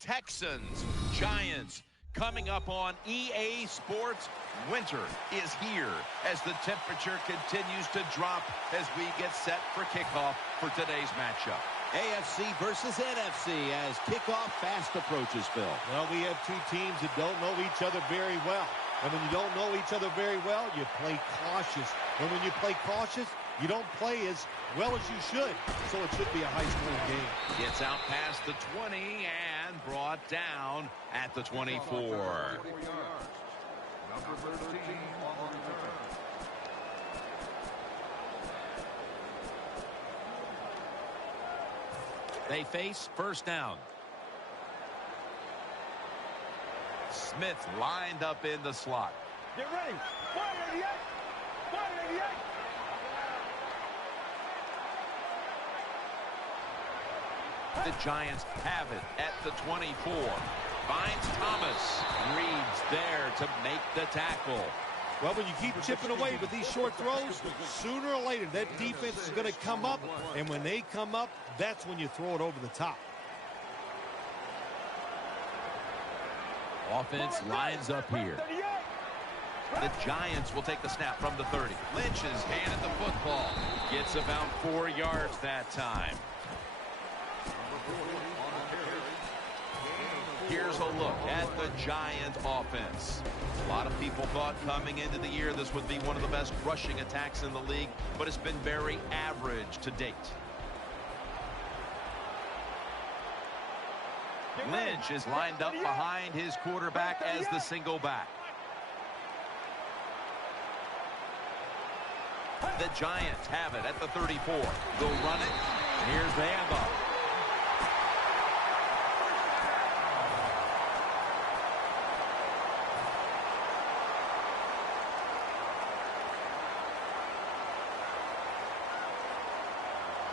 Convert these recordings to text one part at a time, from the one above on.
Texans, Giants, coming up on EA Sports. Winter is here as the temperature continues to drop as we get set for kickoff for today's matchup. AFC versus NFC as kickoff fast approaches, Phil. Well, we have two teams that don't know each other very well. And when you don't know each other very well, you play cautious. And when you play cautious, you don't play as well as you should. So it should be a high-scoring game. Gets out past the 20 and brought down at the 24. Number 13 on the return. They face first down. Smith lined up in the slot. Get ready. 188. 188. The Giants have it at the 24. Finds Thomas. Reads there to make the tackle. Well, when you keep chipping away with these short throws, sooner or later that defense is going to come up. And when they come up, that's when you throw it over the top. Offense lines up here. The Giants will take the snap from the 30. Lynch is handed the football. Gets about 4 yards that time. Here's a look at the Giant offense. A lot of people thought coming into the year this would be one of the best rushing attacks in the league, but it's been very average to date. Lynch is lined up behind his quarterback as the single back. The Giants have it at the 34. They'll run it. Here's the handoff.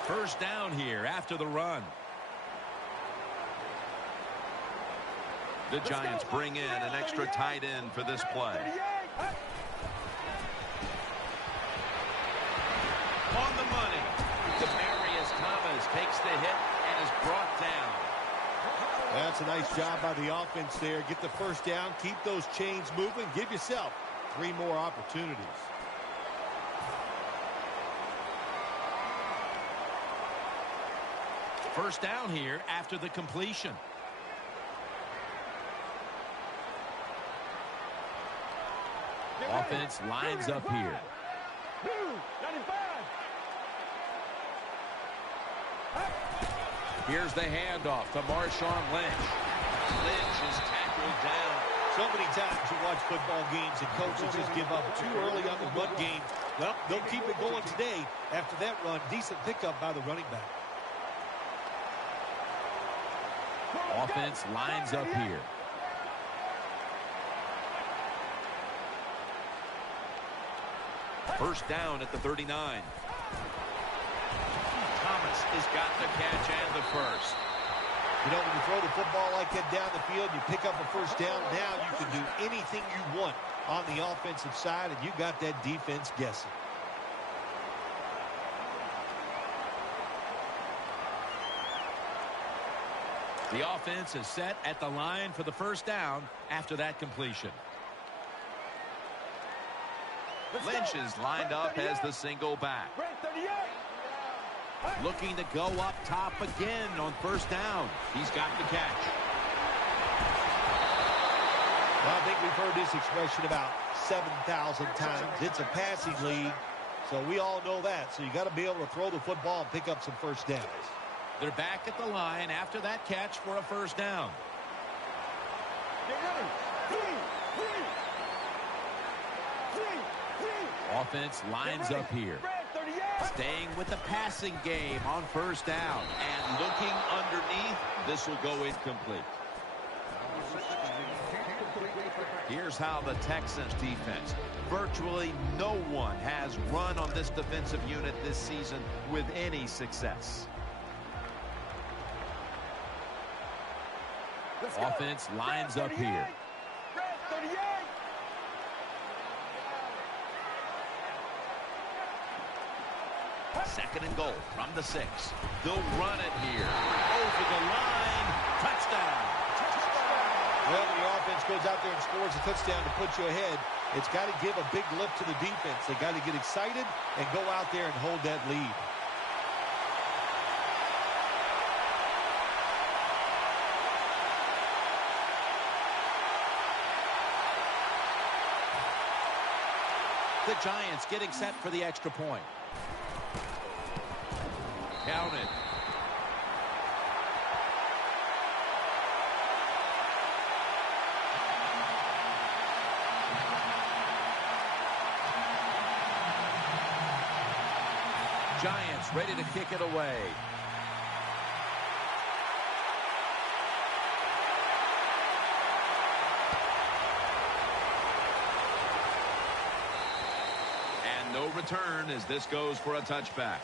First down here after the run. The Giants bring in an extra tight end for this play. On the money. Demarius Thomas takes the hit and is brought down. That's a nice job by the offense there. Get the first down, keep those chains moving, give yourself 3 more opportunities. First down here after the completion. Offense lines up here. Here's the handoff to Marshawn Lynch. Lynch is tackled down. So many times you watch football games and coaches just give up too early on the run game. Well, they'll keep it going today. After that run, decent pickup by the running back. Offense lines up here. First down at the 39. Thomas has got the catch and the first. You know, when you throw the football like that down the field, you pick up a first down. Now you can do anything you want on the offensive side, and you got that defense guessing. The offense is set at the line for the first down after that completion. Lynch is lined up as the single back. Looking to go up top again on first down. He's got the catch. Well, I think we've heard this expression about 7,000 times. It's a passing league, so we all know that. So you got to be able to throw the football and pick up some first downs. They're back at the line after that catch for a first down. Offense lines up here. Staying with the passing game on first down. And looking underneath, this will go incomplete. Here's how the Texans defense. Virtually no one has run on this defensive unit this season with any success. Offense lines up here. Second and goal from the 6. They'll run it here. Over the line. Touchdown. Well, when the offense goes out there and scores a touchdown to put you ahead, it's got to give a big lift to the defense. They got to get excited and go out there and hold that lead. The Giants getting set for the extra point. Count it. Giants ready to kick it away. And no return as this goes for a touchback.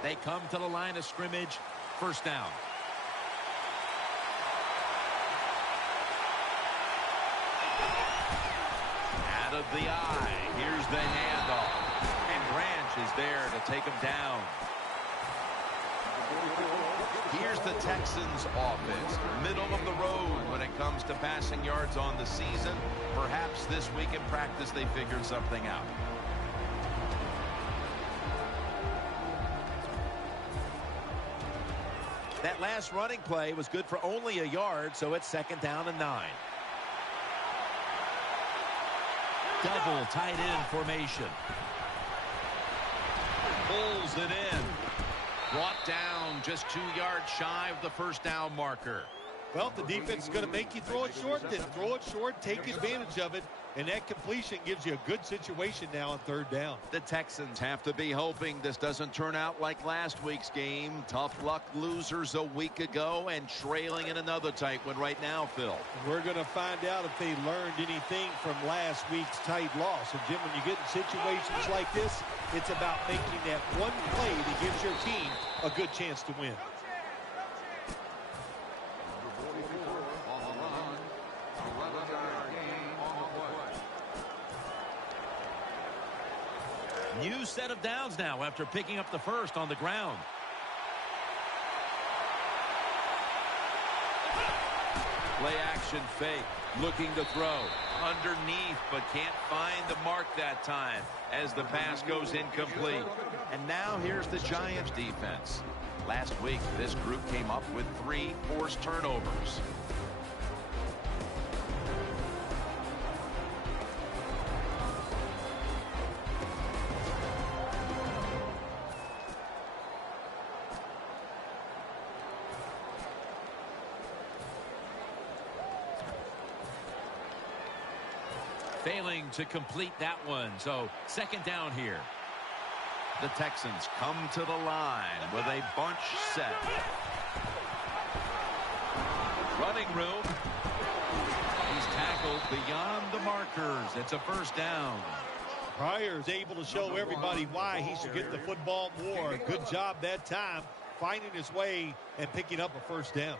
They come to the line of scrimmage. First down. Out of the eye. Here's the handoff. And Branch is there to take him down. Here's the Texans offense. Middle of the road when it comes to passing yards on the season. Perhaps this week in practice they figured something out. That last running play was good for only a yard, so it's second down and 9. Double tight end formation. Pulls it in. Brought down just 2 yards shy of the first down marker. Well, if the defense is going to make you throw it short, then throw it short, take advantage of it, and that completion gives you a good situation now on third down. The Texans have to be hoping this doesn't turn out like last week's game. Tough luck losers a week ago and trailing in another tight one right now, Phil. We're going to find out if they learned anything from last week's tight loss. And, Jim, when you get in situations like this, it's about making that one play that gives your team a good chance to win. New set of downs now after picking up the first on the ground. Play action fake. Looking to throw. Underneath, but can't find the mark that time as the pass goes incomplete. And now here's the Giants defense. Last week, this group came up with 3 forced turnovers. Failing to complete that one, so second down here. The Texans come to the line with a bunch set. Running room. He's tackled beyond the markers. It's a first down. Pryor is able to show everybody why he should get the football more. Good job that time, finding his way and picking up a first down.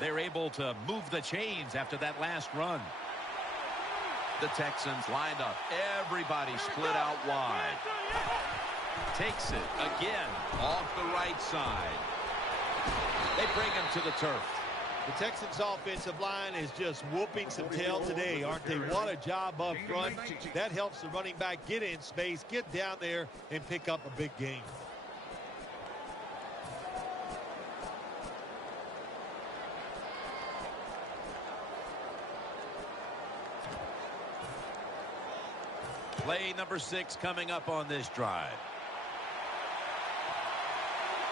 They're able to move the chains after that last run. The Texans lined up. Everybody split out wide. Takes it again off the right side. They bring him to the turf. The Texans offensive line is just whooping some tail today, aren't they? What a job up front. That helps the running back get in space, get down there, and pick up a big gain. Play number 6 coming up on this drive.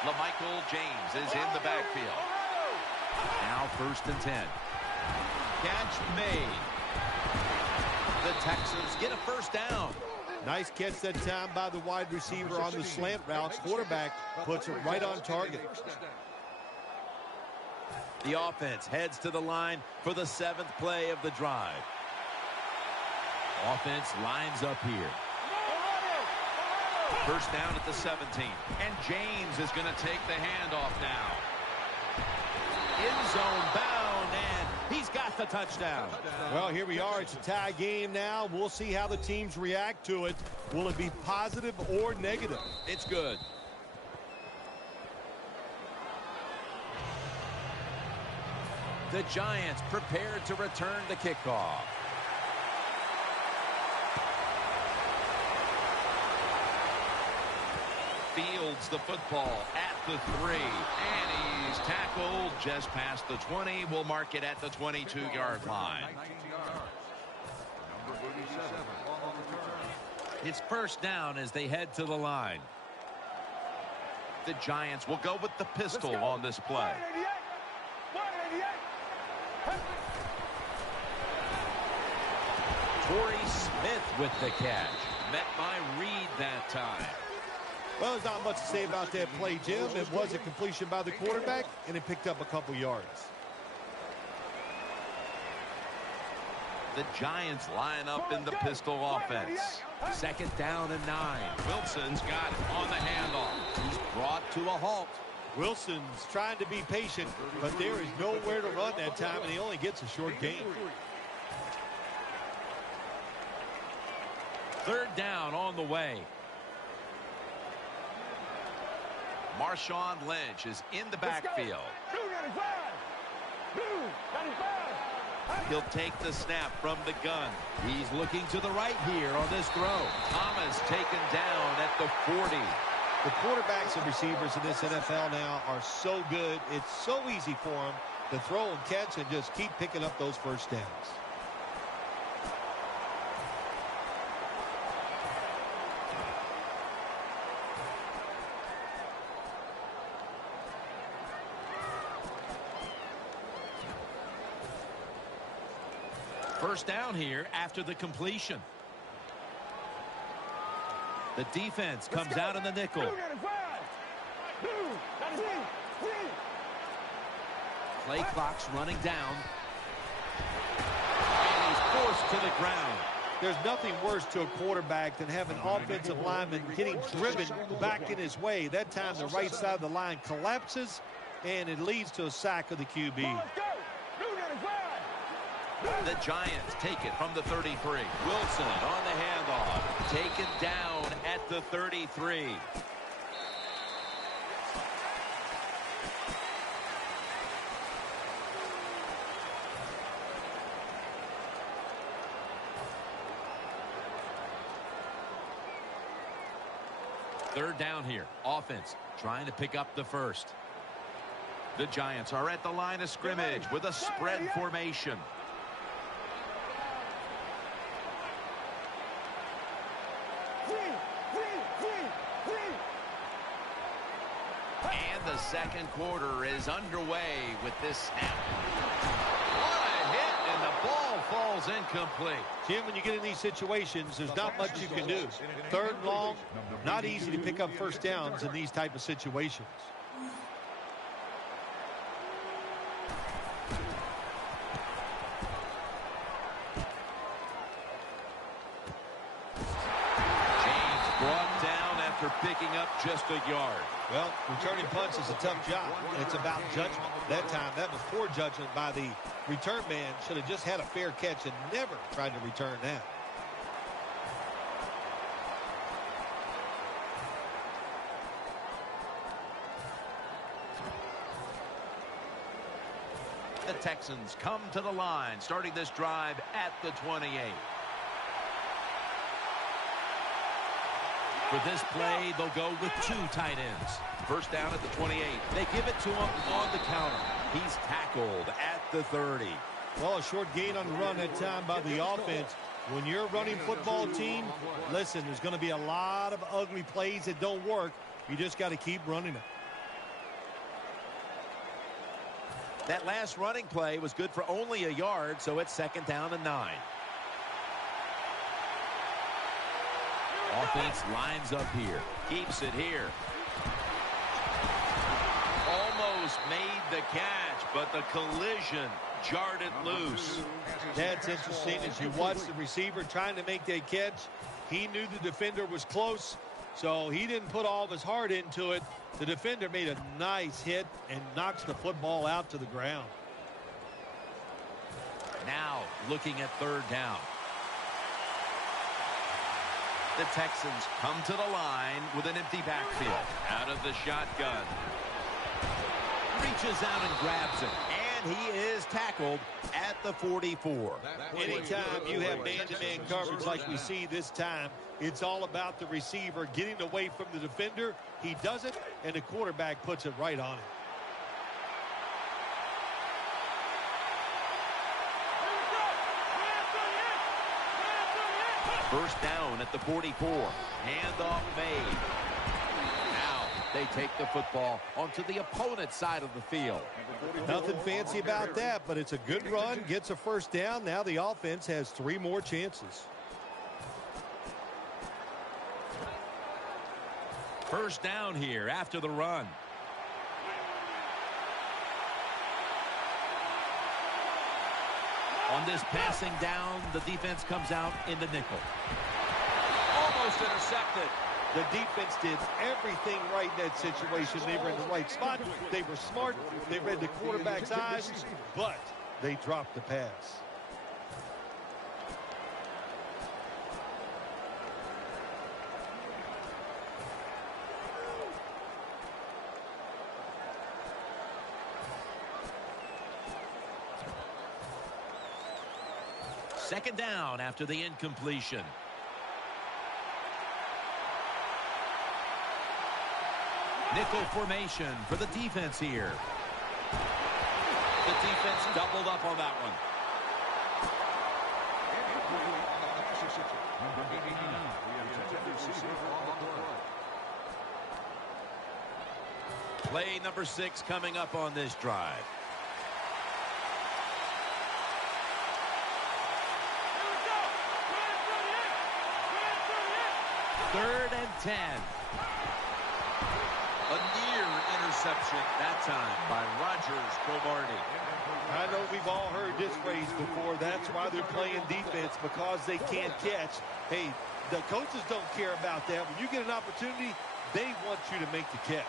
LaMichael James is in the backfield. Now first and 10. Catch made. The Texans get a first down. Nice catch that time by the wide receiver on the slant routes. Quarterback puts it right on target. The offense heads to the line for the 7th play of the drive. Offense lines up here. First down at the 17. And James is going to take the handoff now. End zone bound, and he's got the touchdown. Well, here we are. It's a tie game now. We'll see how the teams react to it. Will it be positive or negative? It's good. The Giants prepared to return the kickoff. Fields the football at the 3. And he's tackled just past the 20. We'll mark it at the 22-yard line. 19 yards. Number 37 on the return. It's first down as they head to the line. The Giants will go with the pistol on this play. 188. Torrey Smith with the catch. Met by Reed that time. Well, there's not much to say about that play, Jim. It was a completion by the quarterback, and it picked up a couple yards. The Giants line up in the pistol offense. Second down and 9. Wilson's got it on the handoff. He's brought to a halt. Wilson's trying to be patient, but there is nowhere to run that time, and he only gets a short gain. Third down on the way. Marshawn Lynch is in the backfield. 295. 295. He'll take the snap from the gun. He's looking to the right here on this throw. Thomas taken down at the 40. The quarterbacks and receivers in this NFL now are so good. It's so easy for them to throw and catch and just keep picking up those first downs. First down here after the completion. The defense comes out in the nickel. 295. 293. Play clock's running down. And he's forced to the ground. There's nothing worse to a quarterback than having an offensive lineman getting driven back in his way. That time the right side of the line collapses, and it leads to a sack of the QB. Let's go. 295. The Giants take it from the 33. Wilson on the handoff. Taken down at the 33. Third down here. Offense trying to pick up the first. The Giants are at the line of scrimmage with a spread formation. And the second quarter is underway with this snap. What a hit, and the ball falls incomplete. Jim, when you get in these situations, there's not much you can do. Third and long, not easy to pick up first downs in these type of situations. James brought down after picking up just a yard. Well, returning punts is a tough job, and it's about judgment. That time, that was poor judgment by the return man. Should have just had a fair catch and never tried to return that. The Texans come to the line, starting this drive at the 28. For this play, they'll go with 2 tight ends. First down at the 28. They give it to him on the counter. He's tackled at the 30. Well, a short gain on the run that time by the offense. When you're a running football team, listen, there's going to be a lot of ugly plays that don't work. You just got to keep running it. That last running play was good for only a yard, so it's second down and 9. Offense lines up here. Keeps it here. Almost made the catch, but the collision jarred it loose. That's interesting. As you watch the receiver trying to make that catch, he knew the defender was close, so he didn't put all of his heart into it. The defender made a nice hit and knocks the football out to the ground. Now looking at third down. The Texans come to the line with an empty backfield. Out of the shotgun. Reaches out and grabs it. And he is tackled at the 44. Anytime you have man-to-man coverage like we see this time, it's all about the receiver getting away from the defender. He does it, and the quarterback puts it right on him. First down at the 44. Handoff made. Now they take the football onto the opponent's side of the field. Nothing fancy about that, but it's a good run. Gets a first down. Now the offense has 3 more chances. First down here after the run. On this passing down, the defense comes out in the nickel. Almost intercepted. The defense did everything right in that situation. They were in the right spot. They were smart. They read the quarterback's eyes, but they dropped the pass. Second down after the incompletion. Nickel formation for the defense here. The defense doubled up on that one. Play number 6 coming up on this drive. Third and 10. A near interception that time by Rogers Cromartie. I know we've all heard this phrase before. That's why they're playing defense, because they can't catch. Hey, the coaches don't care about that. When you get an opportunity, they want you to make the catch.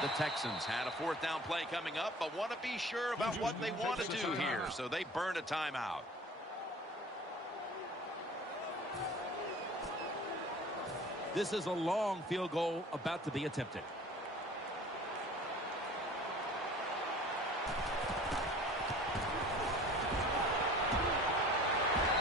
The Texans had a fourth down play coming up, but want to be sure about what they want to do here, so they burn a timeout. This is a long field goal about to be attempted.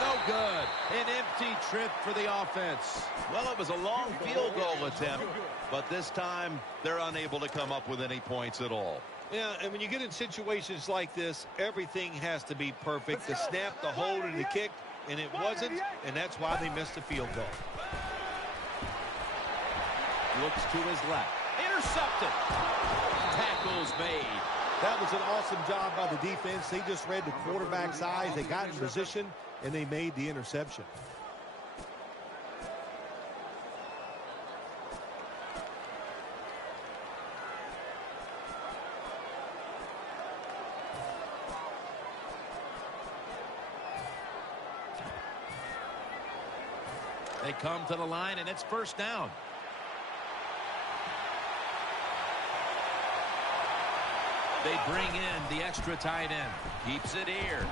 No good. An empty trip for the offense. Well, it was a long field goal attempt, but this time they're unable to come up with any points at all. Yeah, and when you get in situations like this, everything has to be perfect. The snap, the hold, and the kick, and it wasn't, and that's why they missed the field goal. Looks to his left. Intercepted. Tackles made. That was an awesome job by the defense. They just read the quarterback's eyes. They got in position, and they made the interception. They come to the line, and it's first down. They bring in the extra tight end. Keeps it here.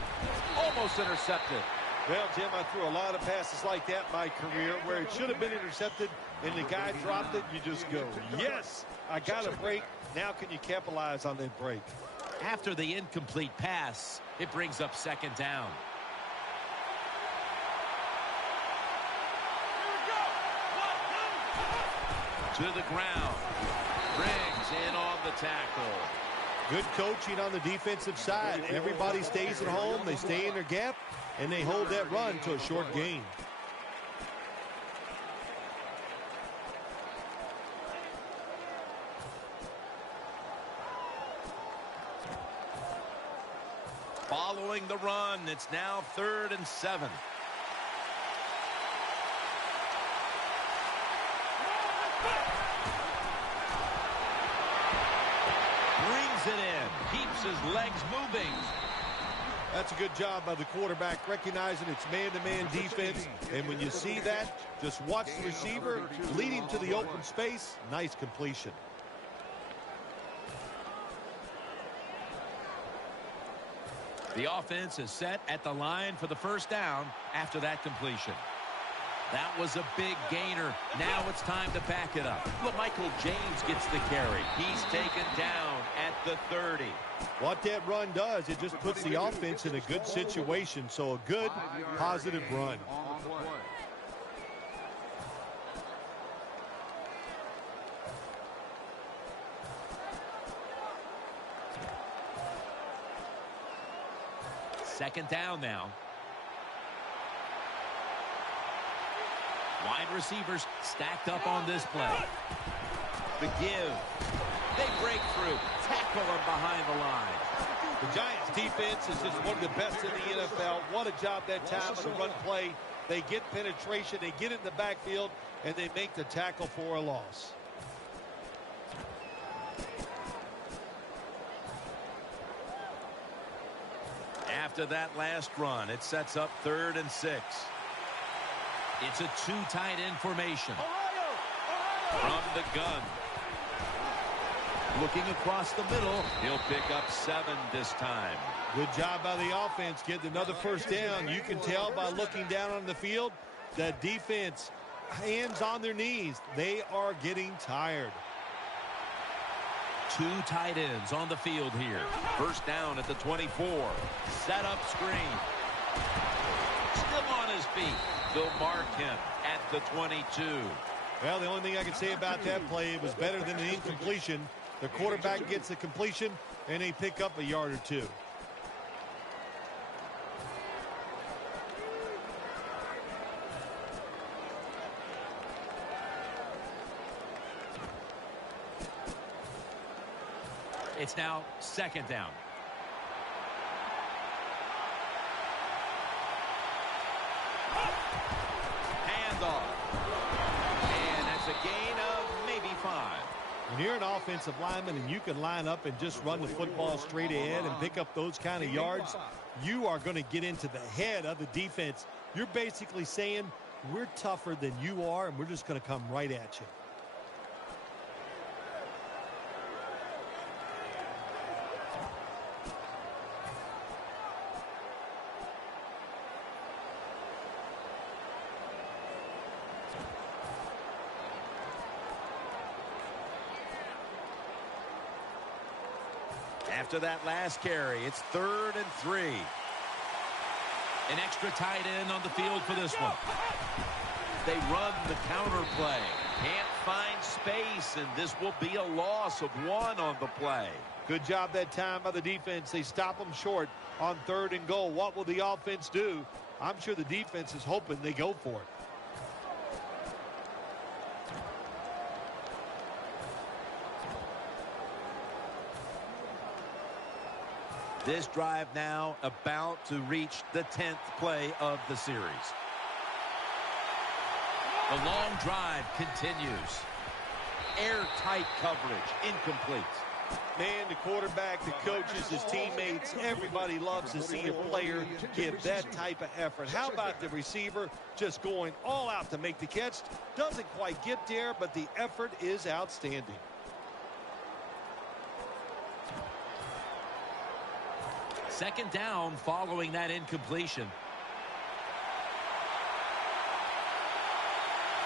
Almost intercepted. Well, Jim, I threw a lot of passes like that in my career where it should have been intercepted, and the guy dropped it. You just go, yes, I got a break. Now can you capitalize on that break? After the incomplete pass, it brings up second down. To the ground. Brings in on the tackle. Good coaching on the defensive side. Everybody stays at home. They stay in their gap, and they hold that run to a short gain. Following the run, it's now 3rd and 7. legs moving. That's a good job by the quarterback, recognizing it's man-to-man defense. And when you see that, just watch the receiver leading to the open space. Nice completion. The offense is set at the line for the first down after that completion. That was a big gainer. Now it's time to back it up. Michael James gets the carry. He's taken down at the 30. What that run does, it just puts the offense in a good situation. So a good, positive run. On the play. Second down now. Wide receivers stacked up on this play. The give. They break through. Tackle them behind the line. The Giants defense is just one of the best in the NFL. What a job that time on the run play. They get penetration, they get in the backfield, and they make the tackle for a loss. After that last run, it sets up 3rd and 6. It's a two tight end formation. From the gun. Looking across the middle, he'll pick up 7 this time. Good job by the offense getting another first down. You can tell by looking down on the field that defense, hands on their knees. They are getting tired. Two tight ends on the field here. First down at the 24. Set up screen. Still on his feet. They'll mark him at the 22. Well, the only thing I can say about that play, it was better than an incompletion. The quarterback gets the completion, and they pick up a yard or two. It's now second down. Handoff. And that's a gain of maybe 5. When you're an offensive lineman and you can line up and just run the football straight ahead and pick up those kind of yards, you are going to get into the head of the defense. You're basically saying, we're tougher than you are, and we're just going to come right at you. After that last carry, it's 3rd and 3. An extra tight end on the field for this one. They run the counter play. Can't find space, and this will be a loss of 1 on the play. Good job that time by the defense. They stop them short on 3rd and goal. What will the offense do? I'm sure the defense is hoping they go for it. This drive now about to reach the 10th play of the series. The long drive continues. Airtight coverage, incomplete. Man, the quarterback, the coaches, his teammates, everybody loves to see a player give that type of effort. How about the receiver just going all out to make the catch? Doesn't quite get there, but the effort is outstanding. Second down following that incompletion.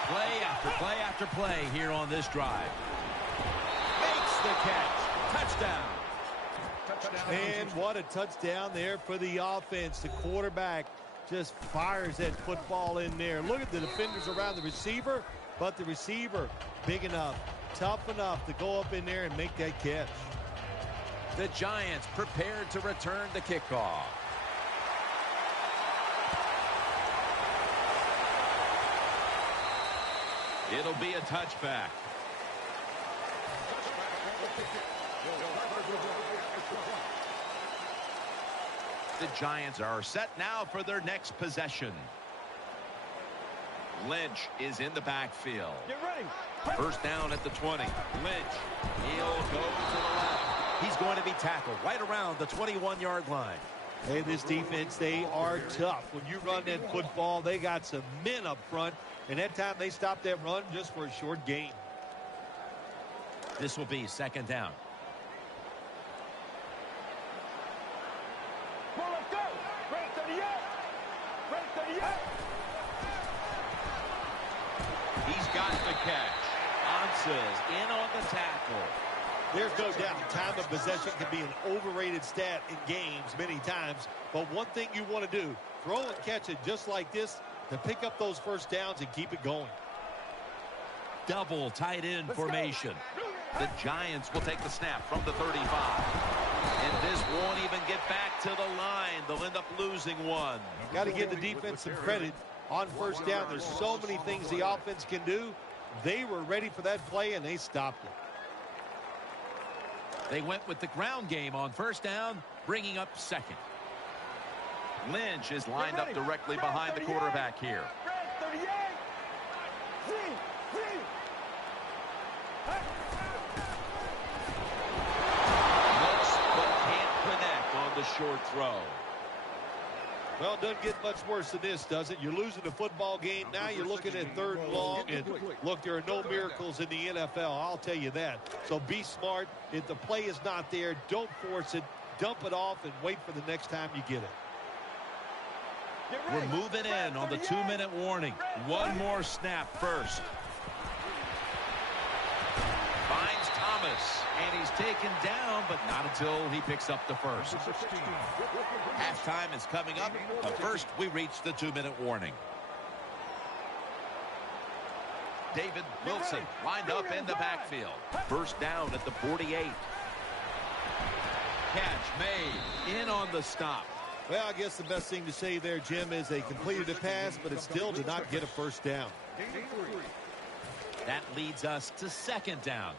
Play after play after play here on this drive. Makes the catch. Touchdown. And what a touchdown there for the offense. The quarterback just fires that football in there. Look at the defenders around the receiver, but the receiver big enough, tough enough to go up in there and make that catch. The Giants prepared to return the kickoff. It'll be a touchback. The Giants are set now for their next possession. Lynch is in the backfield. Get ready. First down at the 20. Lynch. He'll go to the left. He's going to be tackled right around the 21-yard line. Hey, this defense, they are tough. When you run that football, they got some men up front, and that time they stopped that run just for a short gain. This will be second down. Well, let's go. Break 38. Break 38. He's got the catch. Answers in on the tackle. There's no doubt time of possession can be an overrated stat in games many times, but one thing you want to do, throw and catch it just like this to pick up those first downs and keep it going. Double tight end formation. The Giants will take the snap from the 35. And this won't even get back to the line. They'll end up losing one. Got to give the defense some credit. On first down, there's so many things the offense can do. They were ready for that play, and they stopped it. They went with the ground game on first down, bringing up second. Lynch is lined up directly behind the quarterback here. Break 38. Z. Looks but can't connect on the short throw. Well, it doesn't get much worse than this, does it? You're losing the football game. Now you're looking at third and long. And look, there are no miracles in the NFL. I'll tell you that. So be smart. If the play is not there, don't force it. Dump it off and wait for the next time you get it. We're moving in on the 2-minute warning. One more snap first. Finds Thomas, and he's taken down, but not until he picks up the first. Halftime is coming up, but first we reach the 2-minute warning. David Wilson lined up in the backfield. First down at the 48. Catch made. In on the stop. Well, I guess the best thing to say there, Jim, is they completed a pass, but it still did not get a first down. That leads us to second down.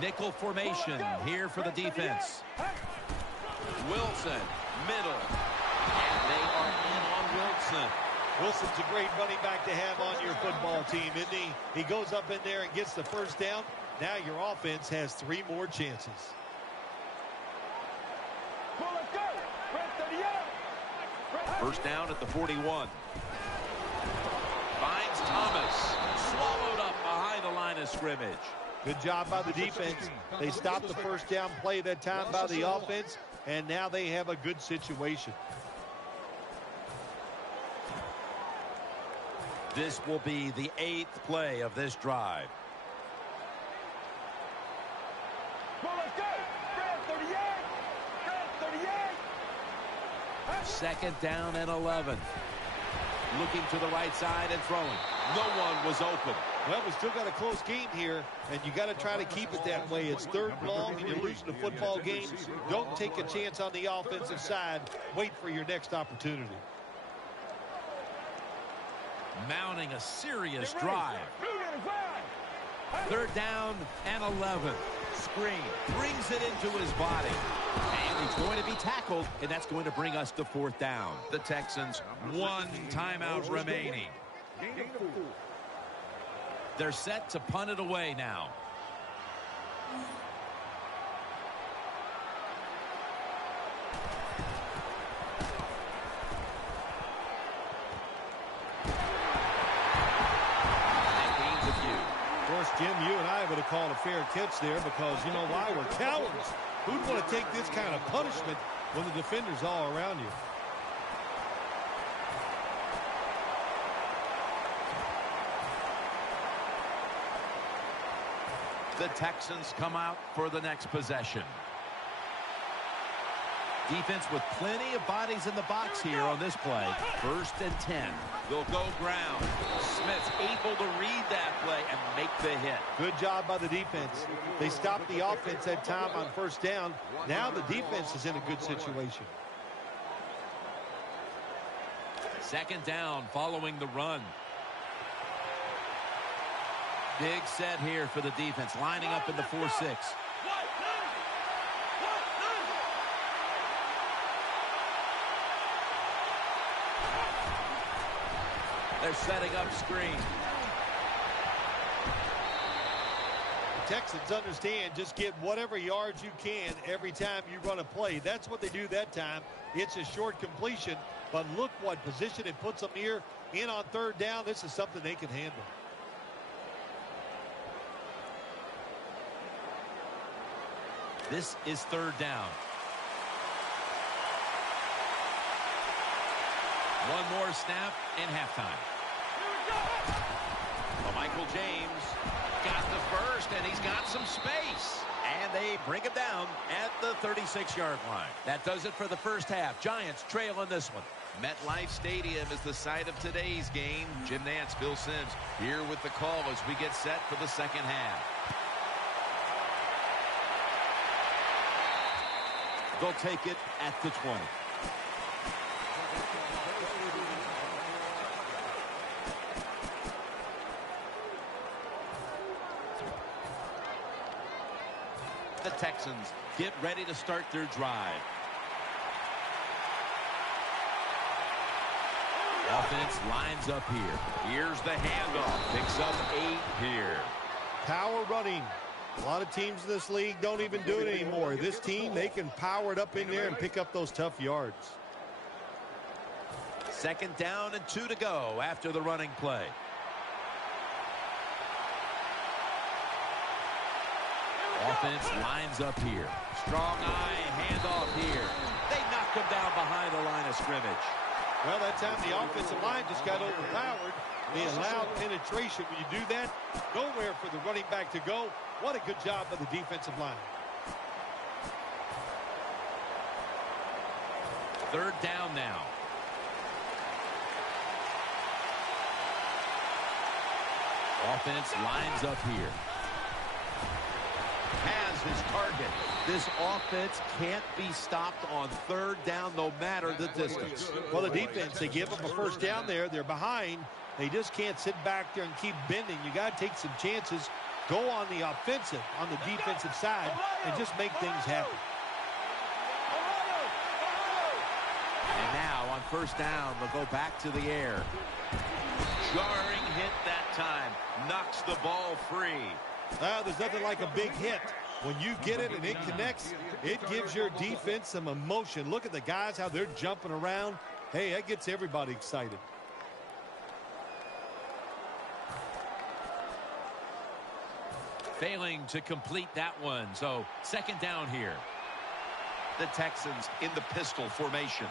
Nickel formation here for the defense. Wilson, middle. And they are in on Wilson. Wilson's a great running back to have on your football team, isn't he? He goes up in there and gets the first down. Now your offense has 3 more chances. Well, let's go. Break 38. First down at the 41. Finds Thomas. Swallowed up behind the line of scrimmage. Good job by the defense. They stopped the first down play that time by the offense, and now they have a good situation. This will be the 8th play of this drive. Well, let's go. Break 38. Break 38. Second down and 11. Looking to the right side and throwing. No one was open. Well, we still got a close game here, and you got to try to keep it that way. It's third and long, and you're losing the football game. Don't take a chance on the offensive side. Wait for your next opportunity. Mounting a serious drive. Third down and 11. Screen brings it into his body. And he's going to be tackled, and that's going to bring us to fourth down. The Texans, 1 timeout remaining. They're set to punt it away now. Of course, Jim, you and I would have called a fair catch there because, you know why? We're cowards. Who'd want to take this kind of punishment when the defender's all around you? The Texans come out for the next possession. Defense with plenty of bodies in the box here on this play. First and 10. They'll go ground. Smith's able to read that play and make the hit. Good job by the defense. They stopped the offense that time on first down. Now the defense is in a good situation. Second down following the run. Big set here for the defense, lining up in the 4-6. They're setting up screen. Texans understand just get whatever yards you can every time you run a play. That's what they do that time. It's a short completion, but look what position it puts them here in on third down. This is something they can handle. This is third down. One more snap and halftime. Well, Michael James got the first, and he's got some space. And they bring him down at the 36-yard line. That does it for the first half. Giants trail in this one. MetLife Stadium is the site of today's game. Jim Nantz, Bill Sims here with the call as we get set for the second half. They'll take it at the 20. The Texans get ready to start their drive. Offense lines up here. Here's the handoff. Picks up 8 here. Power running. A lot of teams in this league don't even do it anymore. This team, they can power it up in there and pick up those tough yards. Second down and 2 to go after the running play. Offense lines up here. Strong eye, handoff here. They knocked him down behind the line of scrimmage. Well, that time the offensive line just got overpowered. They allowed penetration. When you do that, nowhere for the running back to go. What a good job by the defensive line. Third down now. Offense lines up here. Has his target. This offense can't be stopped on third down no matter the distance. Well, the defense, they give them a first down there. They're behind. They just can't sit back there and keep bending. You got to take some chances. Go on the offensive, on the defensive side, and just make things happen. And now on first down, they'll go back to the air. Jarring hit that time. Knocks the ball free. There's nothing like a big hit. When you get it and it connects, it gives your defense some emotion. Look at the guys, how they're jumping around. Hey, that gets everybody excited. Failing to complete that one. So second down here. The Texans in the pistol formation.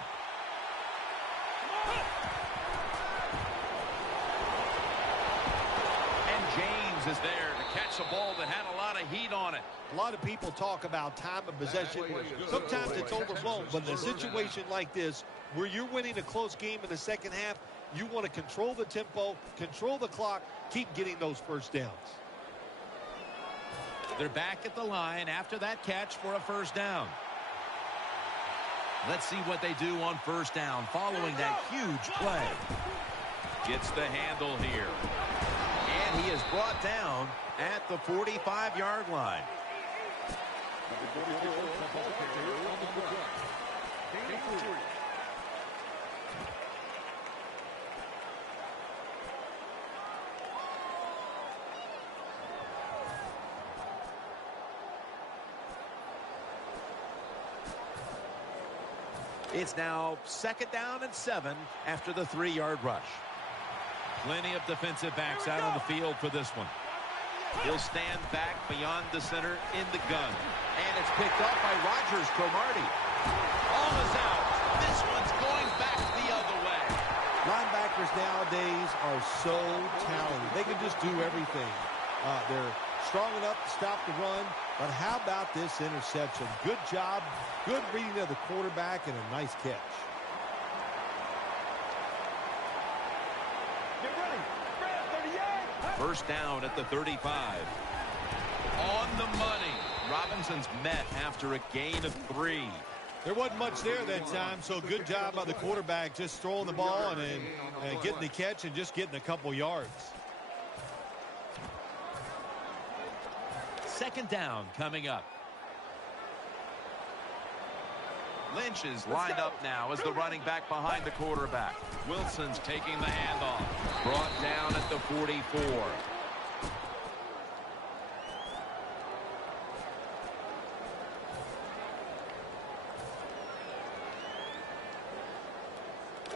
And James is there to catch a ball that had a lot of heat on it. A lot of people talk about time of possession. Sometimes it's overblown, but in a situation like this, where you're winning a close game in the second half, you want to control the tempo, control the clock, keep getting those first downs. They're back at the line after that catch for a first down. Let's see what they do on first down following that huge play. Gets the handle here. And he is brought down at the 45-yard line. It's now second down and 7 after the 3-yard rush. Plenty of defensive backs out on the field for this one. He'll stand back beyond the center in the gun. And it's picked up by Rogers Cromartie. Ball is out. This one's going back the other way. Linebackers nowadays are so talented. They can just do everything. They're strong enough to stop the run, but how about this interception? Good job, good reading of the quarterback, and a nice catch. Get ready. Red 38. First down at the 35. On the money. Robinson's met after a gain of 3. There wasn't much there that time, so good job by the quarterback just throwing the ball and getting the catch and just getting a couple yards. Second down coming up. Lynch is lined up now as the running back behind the quarterback. Wilson's taking the handoff. Brought down at the 44.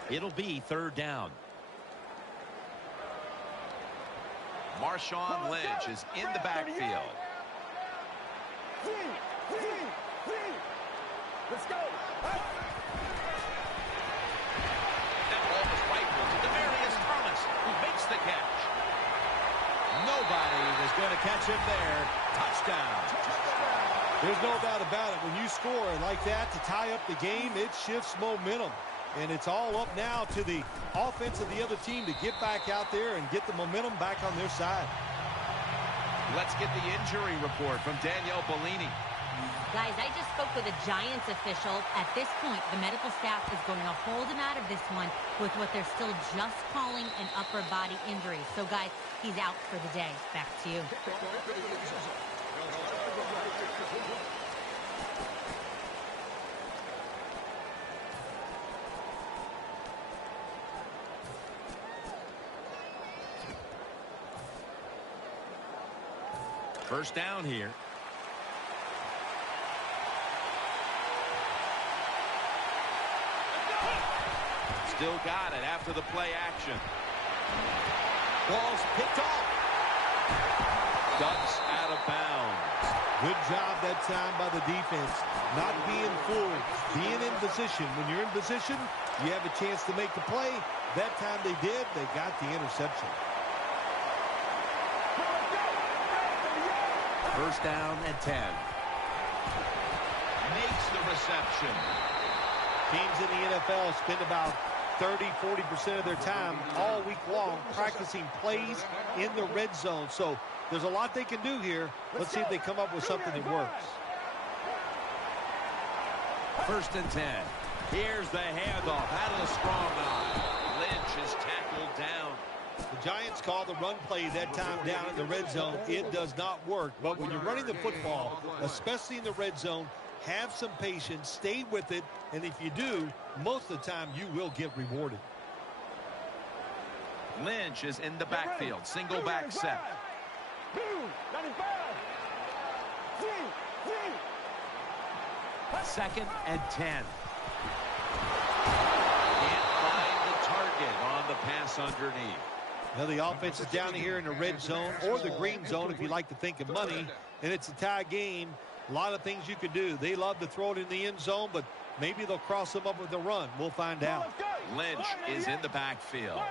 It'll be 3rd down. Marshawn Lynch is in the backfield. Let's go. That ball was rifled to Demarius Thomas, who makes the catch. Nobody was going to catch him there. Touchdown. There's no doubt about it. When you score like that to tie up the game, it shifts momentum. And it's all up now to the offense of the other team to get back out there and get the momentum back on their side. Let's get the injury report from Danielle Bellini. Guys, I just spoke with a Giants official. At this point, the medical staff is going to hold him out of this one with what they're still just calling an upper body injury. So, guys, he's out for the day. Back to you. First down here. Still got it after the play action. Ball's picked off. Ducks out of bounds. Good job that time by the defense. Not being fooled. Being in position. When you're in position, you have a chance to make the play. That time they did. They got the interception. First down and 10. Makes the reception. Teams in the NFL spend about 30-40% of their time all week long practicing plays in the red zone. So there's a lot they can do here. Let's see if they come up with something that works. First and 10. Here's the handoff out of the strong eye. Lynch is tackled down. The Giants call the run play that time down in the red zone. It does not work. But when you're running the football, especially in the red zone, have some patience, stay with it, and if you do, most of the time you will get rewarded. Lynch is in the backfield. Single back set. 2nd and 10. Can't find the target on the pass underneath. Now the offense is down here in the red zone or the green zone if you like to think of money, and it's a tie game. A lot of things you could do. They love to throw it in the end zone, but maybe they'll cross them up with a run. We'll find out. Lynch is in the backfield.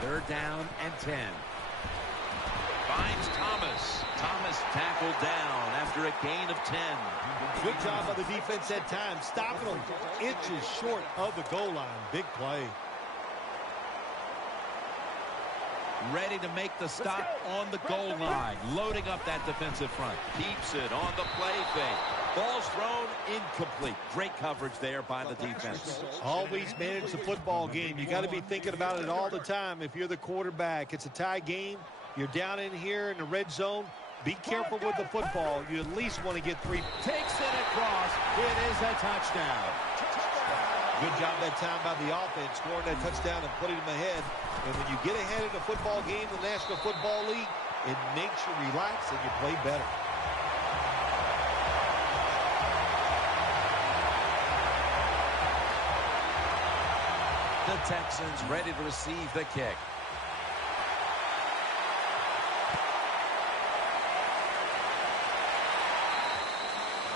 Third down and 10. Finds Thomas. Thomas tackled down after a gain of 10. Good job by the defense that time, stopping them inches short of the goal line. Big play. Ready to make the stop on the goal line. Loading up that defensive front. Keeps it on the play fake. Ball's thrown incomplete. Great coverage there by the defense. Always manage the football game. You got to be thinking about it all the time if you're the quarterback. It's a tie game. You're down in here in the red zone. Be careful with the football. You at least want to get 3. Takes it across. It is a touchdown. Good job that time by the offense, scoring that touchdown and putting them ahead. And when you get ahead in a football game in the National Football League, it makes you relax and you play better. The Texans ready to receive the kick.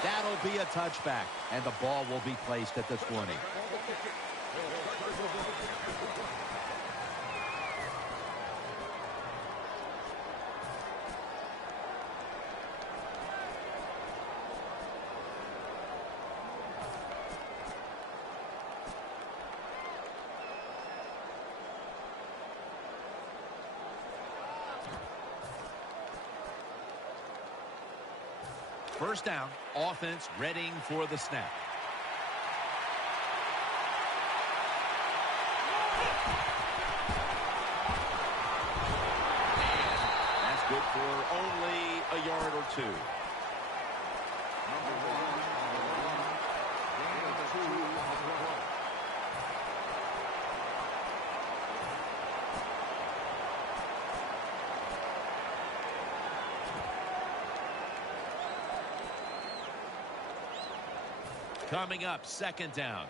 That'll be a touchback, and the ball will be placed at the 20. First down, offense readying for the snap. And that's good for only a yard or 2. Coming up, second down.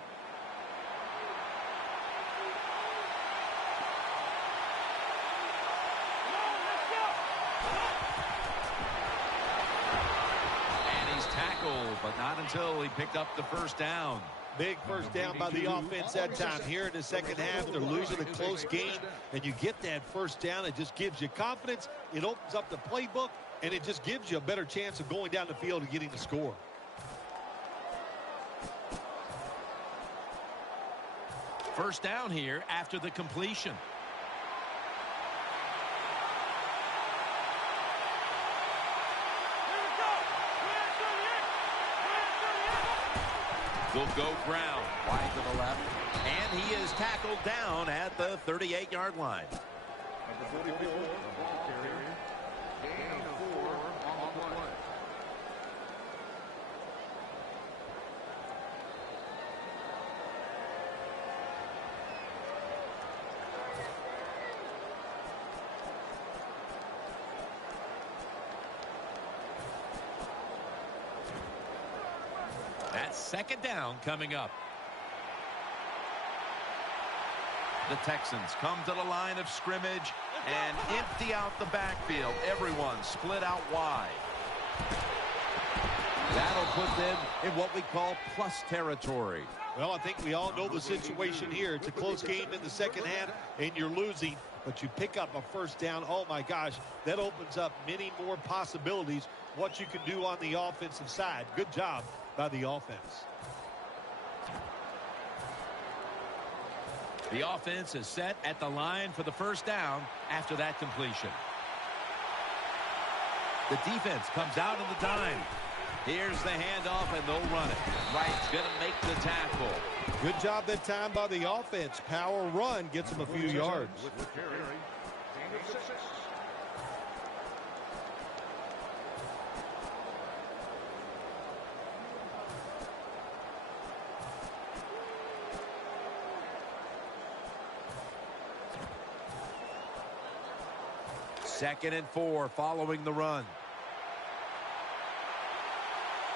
And he's tackled, but not until he picked up the first down. Big first down by the offense that time. Here in the second half, they're losing a close game, and you get that first down. It just gives you confidence. It opens up the playbook, and it just gives you a better chance of going down the field and getting the score. First down here after the completion. Will go ground wide to the left, and he is tackled down at the 38-yard line. Number 44, gain of 4 on the play. That's second down coming up. The Texans come to the line of scrimmage and empty out the backfield. Everyone split out wide. That'll put them in what we call plus territory. Well, I think we all know the situation here. It's a close game in the second half, and you're losing, but you pick up a first down. Oh, my gosh, that opens up many more possibilities, what you can do on the offensive side. Good job by the offense. The offense is set at the line for the first down after that completion. The defense comes out in the dime. Here's the handoff, and they'll run it. Wright's going to make the tackle. Good job that time by the offense. Power run gets them a few yards. With carry, gain of 6. Second and 4 following the run.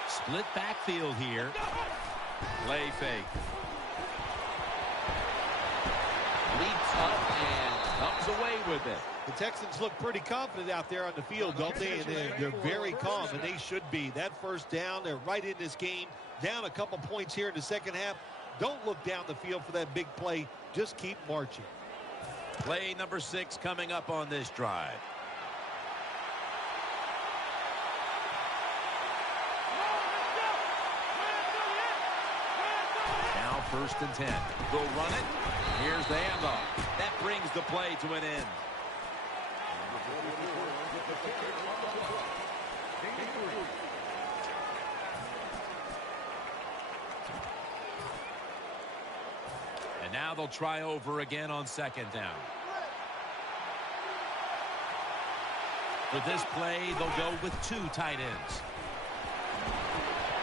Split backfield here. Play fake. Leaps up and comes away with it. The Texans look pretty confident out there on the field, don't they? And they're very calm, and they should be. That first down, they're right in this game. Down a couple points here in the second half. Don't look down the field for that big play. Just keep marching. Play number 6 coming up on this drive. Now first and 10. They'll run it. Here's the handoff. That brings the play to an end. And now they'll try over again on second down. For this play, they'll go with 2 tight ends.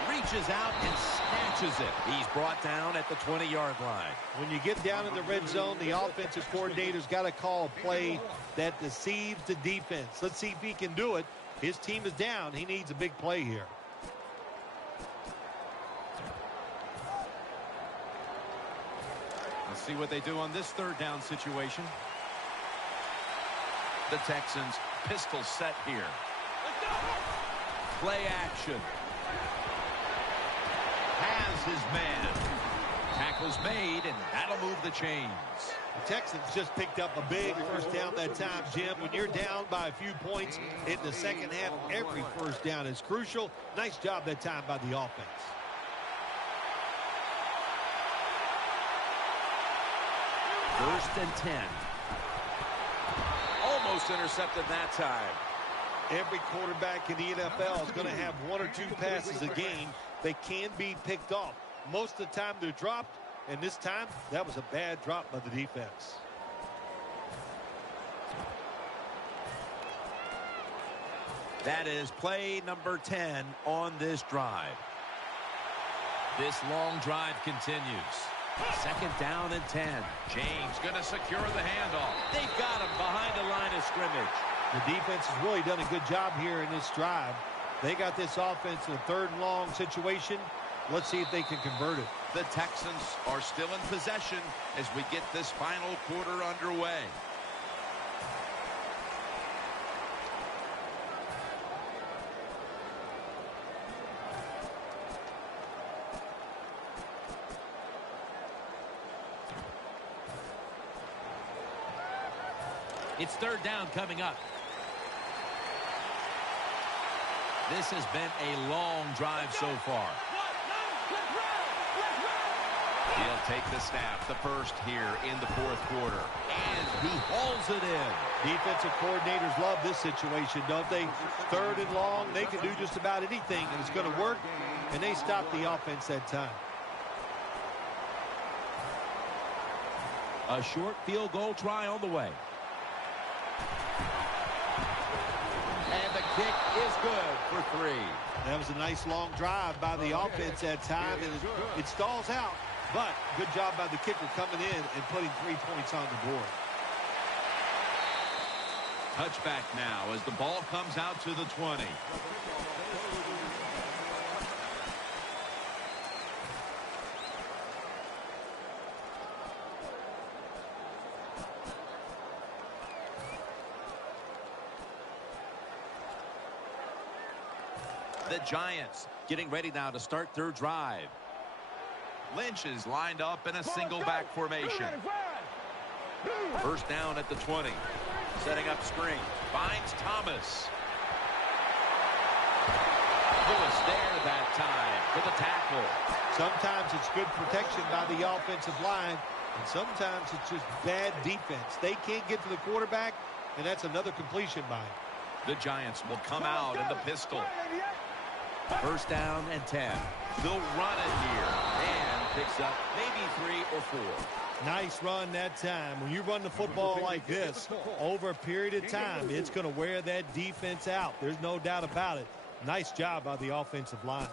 Reaches out and snatches it. He's brought down at the 20-yard line. When you get down in the red zone, the offensive coordinator's got to call a play that deceives the defense. Let's see if he can do it. His team is down. He needs a big play here. Let's see what they do on this third down situation. The Texans pistol set here. Play action. Has his man. Tackle's made, and that'll move the chains. The Texans just picked up a big first down that time, Jim. When you're down by a few points in the second half, every first down is crucial. Nice job that time by the offense. First and 10. Almost intercepted that time. Every quarterback in the NFL is going to have 1 or 2 passes a game. They can be picked off. Most of the time they're dropped, and this time that was a bad drop by the defense. That is play number 10 on this drive. This long drive continues. Second down and 10. James going to secure the handoff. They've got him behind the line of scrimmage. The defense has really done a good job here in this drive. They got this offense in a 3rd and long situation. Let's see if they can convert it. The Texans are still in possession as we get this final quarter underway. It's third down coming up. This has been a long drive so far. He'll take the snap, the first here in the fourth quarter. And he hauls it in. Defensive coordinators love this situation, don't they? Third and long, they can do just about anything, and it's going to work, and they stop the offense that time. A short field goal try on the way. And the kick is good for 3. That was a nice long drive by the offense that time, and it stalls out. But good job by the kicker coming in and putting 3 points on the board. Touchback now as the ball comes out to the 20. The Giants getting ready now to start their drive. Lynch is lined up in a single back formation. First down at the 20. Setting up screen. Finds Thomas. Lewis there that time for the tackle. Sometimes it's good protection by the offensive line, and sometimes it's just bad defense. They can't get to the quarterback, and that's another completion by him. The Giants will come out in the pistol. First down and 10. They'll run it here and picks up maybe 3 or 4. Nice run that time. When you run the football like this over a period of time, it's going to wear that defense out. There's no doubt about it. Nice job by the offensive line.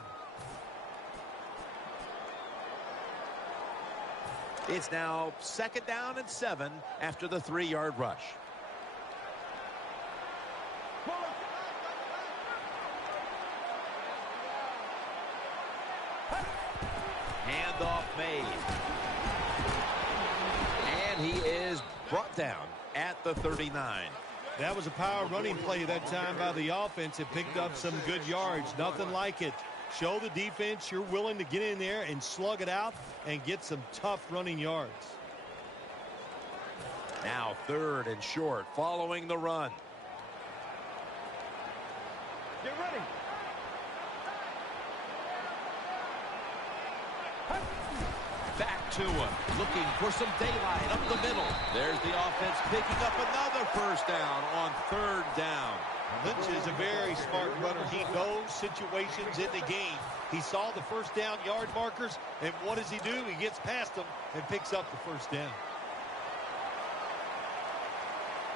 It's now second down and 7 after the 3-yard rush. Handoff made. And he is brought down at the 39. That was a power running play that time by the offense. It picked up some good yards. Nothing like it. Show the defense you're willing to get in there and slug it out and get some tough running yards. Now third and short following the run. Get ready. Back to him, looking for some daylight up the middle. There's the offense picking up another first down on third down. Lynch is a very smart runner. He knows situations in the game. He saw the first down yard markers, and what does he do? He gets past them and picks up the first down.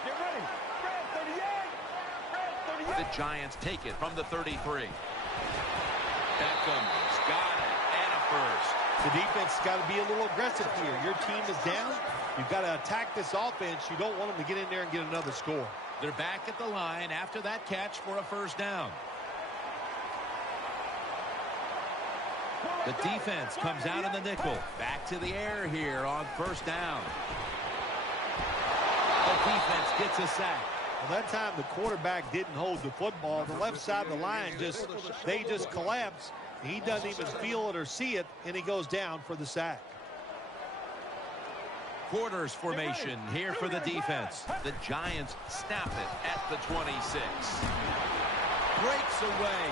Get ready. Red 38. Red 38. The Giants take it from the 33. Beckham's got it, and a first. The defense has got to be a little aggressive here. Your team is down. You've got to attack this offense. You don't want them to get in there and get another score. They're back at the line after that catch for a first down. The defense comes out in the nickel. Back to the air here on first down. The defense gets a sack. Well, that time the quarterback didn't hold the football. The left side of the line they just collapse. He doesn't even feel it or see it, and he goes down for the sack. Quarters formation here for the defense. The Giants snap it at the 26. Breaks away.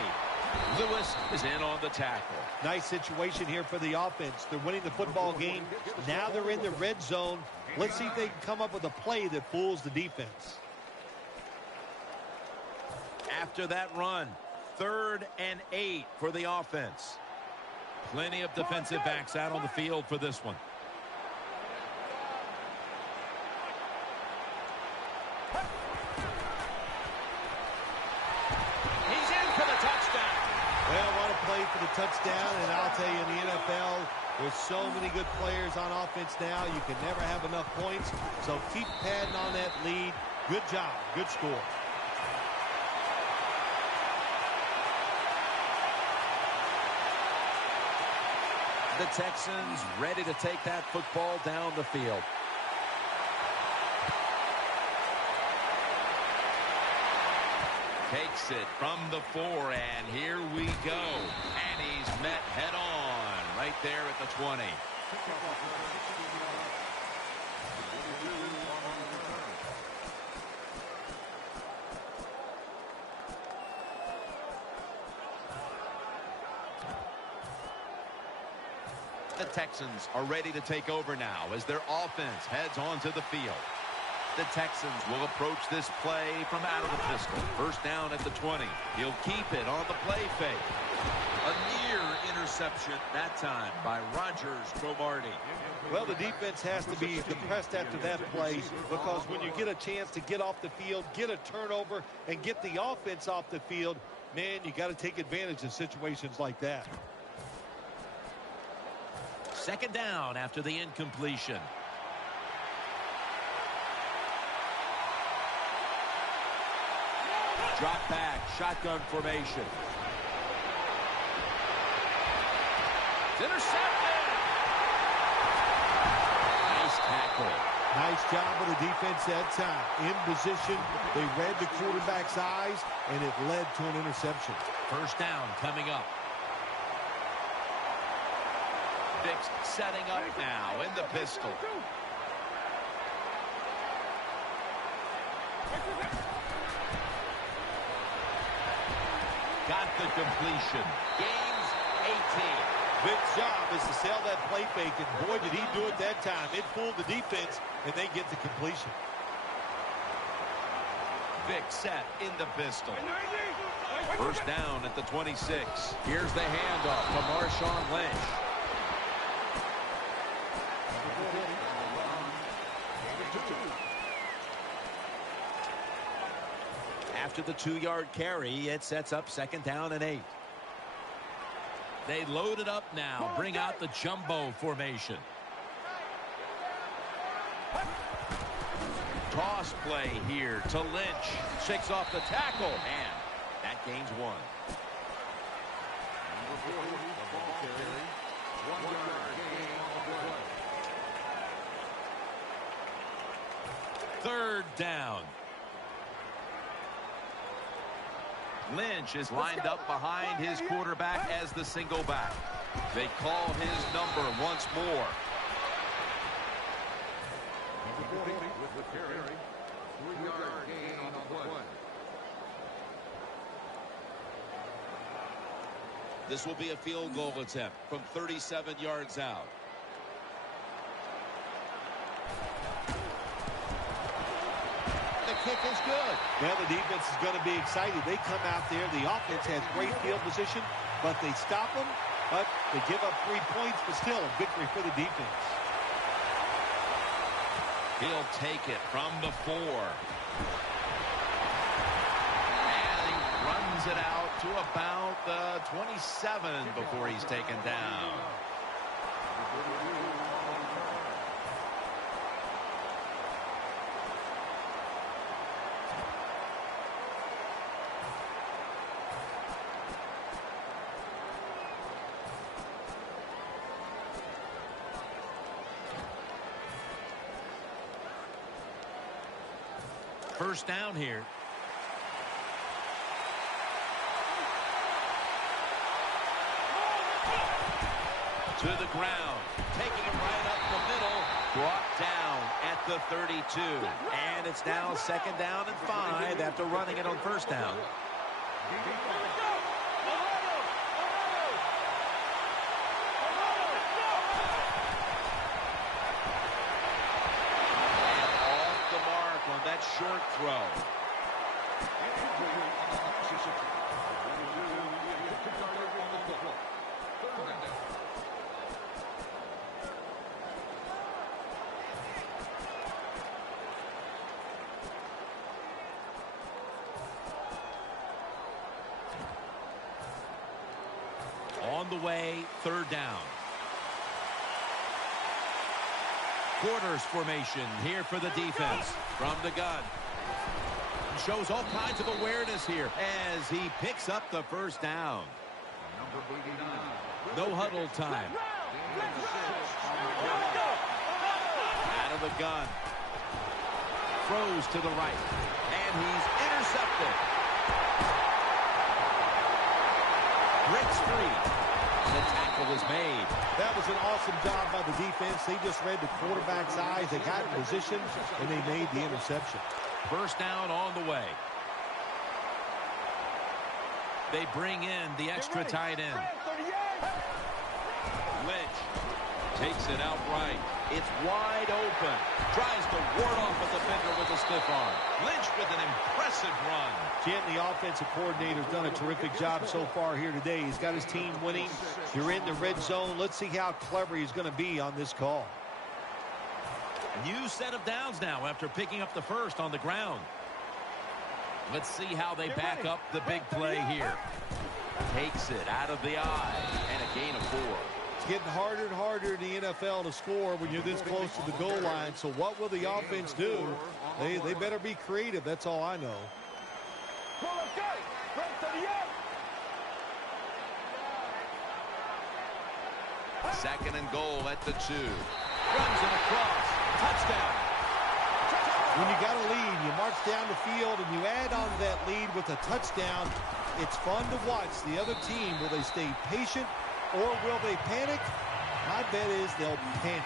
Lewis is in on the tackle. Nice situation here for the offense. They're winning the football game. Now they're in the red zone. Let's see if they can come up with a play that fools the defense. After that run, 3rd and 8 for the offense. Plenty of defensive backs out on the field for this one. He's in for the touchdown. Well, what a play for the touchdown, and I'll tell you, in the NFL, there's so many good players on offense now, you can never have enough points, so keep padding on that lead. Good job. Good score. The Texans ready to take that football down the field. Takes it from the 4, and here we go. And he's met head on right there at the 20. The Texans are ready to take over now as their offense heads onto the field. The Texans will approach this play from out of the pistol. First down at the 20. He'll keep it on the play fake. A near interception that time by Rodgers Cromartie. Well, the defense has to be depressed after that play, because when you get a chance to get off the field, get a turnover, and get the offense off the field, man, you got to take advantage of situations like that. Second down after the incompletion. Drop back, shotgun formation. It's intercepted. Nice tackle. Nice job of the defense that time. In position, they read the quarterback's eyes, and it led to an interception. First down coming up. Vicks setting up now in the pistol. Got the completion. Gains 18. Vic's job is to sell that play fake, and boy, did he do it that time. It fooled the defense, and they get the completion. Vic set in the pistol. First down at the 26. Here's the handoff to Marshawn Lynch. After the 2-yard carry, it sets up second down and 8. They load it up now, bring out the jumbo formation. Toss play here to Lynch. Shakes off the tackle, and that gains 1. Third down. Lynch is lined up behind his quarterback as the single back. They call his number once more. This will be a field goal attempt from 37 yards out. The kick is good. Well, the defense is going to be excited. They come out there. The offense has great field position, but they stop them. But they give up 3 points, but still a victory for the defense. He'll take it from the 4. And he runs it out to about the 27 before he's taken down. First down here. To the ground. Taking it right up the middle. Brought down at the 32. And it's now second down and 5 after running it on first down. That short throw. On the way, third down. Quarters formation here for the defense. From the gun. Shows all kinds of awareness here as he picks up the first down. No huddle time. Out of the gun. Throws to the right. And he's intercepted. Breaks free. The tackle is made. That was an awesome job by the defense. They just read the quarterback's eyes. They got in position, and they made the interception. First down on the way. They bring in the extra tight end. Lynch takes it outright. It's wide open. Tries to ward off a defender with a stiff arm. Lynch with an impressive run. Jim, the offensive coordinator's done a terrific job so far here today. He's got his team winning. You're in the red zone. Let's see how clever he's going to be on this call. New set of downs now after picking up the first on the ground. Let's see how they back up the big play here. Takes it out of the eye and a gain of 4. It's getting harder and harder in the NFL to score when you're this close to the goal line. So what will the offense do? They better be creative. That's all I know. Second and goal at the 2. Runs it across. Touchdown. When you got a lead, you march down the field and you add on to that lead with a touchdown. It's fun to watch the other team. Will they stay patient or will they panic? My bet is they'll panic.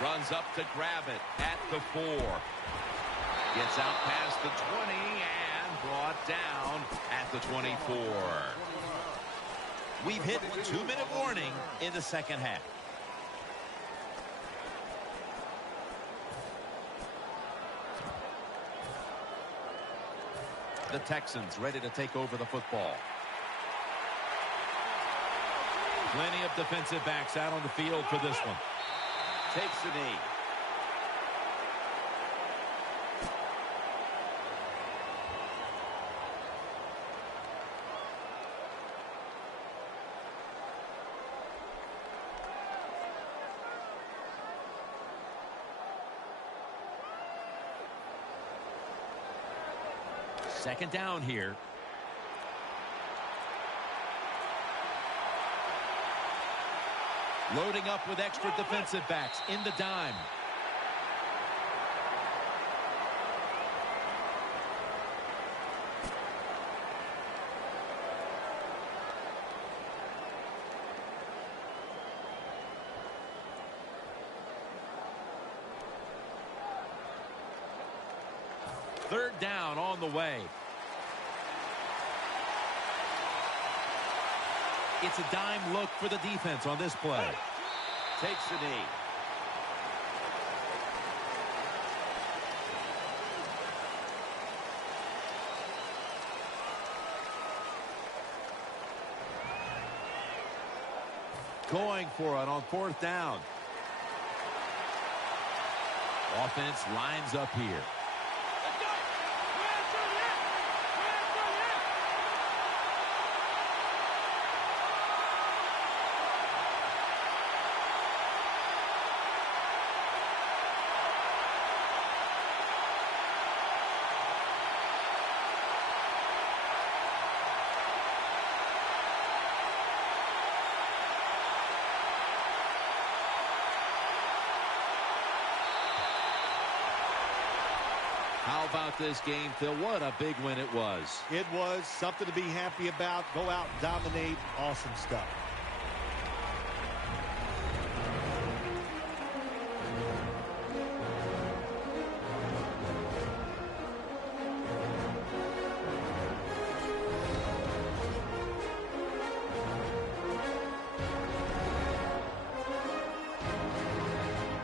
Runs up to grab it at the 4. Gets out past the 20 and brought down at the 24. We've hit 2-minute warning in the second half. The Texans ready to take over the football. Plenty of defensive backs out on the field for this one. Takes the knee. Second down here. Loading up with extra defensive backs in the dime. Third down on the way. It's a dime look for the defense on this play. Takes the knee. Going for it on fourth down. Offense lines up here. How about this game, Phil? What a big win it was. It was something to be happy about. Go out and dominate. Awesome stuff.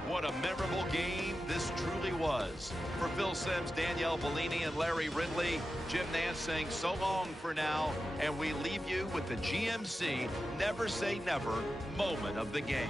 What a memorable game this truly was. For Phil Simms, Danielle Bellini, and Larry Ridley, Jim Nance saying so long for now, and we leave you with the GMC Never Say Never moment of the game.